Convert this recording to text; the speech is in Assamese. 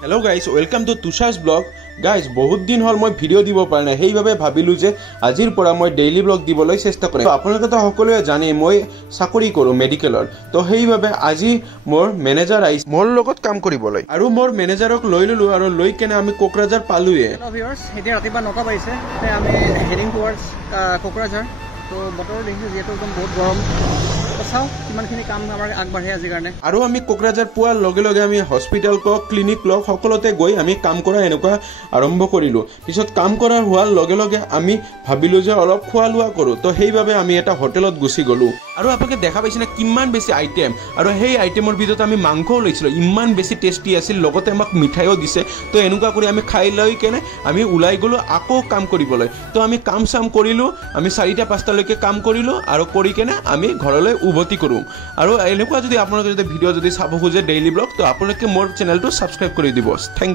Hello guys, welcome to Tushar's blog. Guys, বহুত দিন হল মই ভিডিও দিব পাৰা নাই সেইভাবে ভাবিলো যে আজিৰ পৰা মই ডেইলি ব্লগ দিবলৈ চেষ্টা কৰিম। তো আপোনালোকে তো সকলোৱে জানে মই চাকৰি কৰো মেডিকেলৰ। তো সেইভাবে আজি মোৰ মেনেজাৰ আইছ মোৰ লগত কাম কৰিবলৈ। আৰু মোৰ মেনেজাৰক লৈ ললো আৰু লৈ কেনে আমি কোকৰাঝাৰ পালোয়ে। Hello viewers, এতিয়া ৰাতিপুৱা 9টা বাজিছে। আমি হেডিং টুৱাৰ্ডছ কোকৰাঝাৰ। তো বতৰ দেখিছো যেটো একদম বহুত গৰম। চাও কিমানখিনি কাম আমাৰ আগবাঢ়ে আজি কাৰণে। আৰু আমি কোকৰাঝাৰ পোৱাৰ লগে লগে আমি হস্পিটেল ক্লিনিক সকলোতে গৈ আমি কাম কৰা এনেকুৱা আৰম্ভ কৰিলো। পিছত কাম কৰাৰ হোৱাৰ লগে লগে আমি ভাবিলো যে অলপ খোৱা লোৱা কৰো। তো সেইভাবে আমি এটা হোটেলত গুছি গলো। আৰু আপোনালোকে দেখা পাইছে না কিমান বেছি আইটেম আৰু সেই আইটেমৰ ভিতৰত আমি মাংসও লৈছিলো। ইমান বেছি টেষ্টি আছিল, লগতে আমাক মিঠাইও দিছে। তো এনেকুৱা কৰি আমি খাই লৈ কেনে আমি ওলাই গলো আকৌ কাম কৰিবলৈ। তো আমি কাম কৰিলো, আমি 4টা-5টা লৈকে কাম কৰিলো আৰু কৰি কেনে আমি ঘৰলৈ উভতি কৰো। আৰু এনেকুৱা যদি আপোনালোকে যদি ভিডিও যদি চাব খোজে ডেইলি ব্লগ, তো আপোনালোকে মোৰ চেনেলটো সাবস্ক্ৰাইব কৰি দিব। থ্যাংক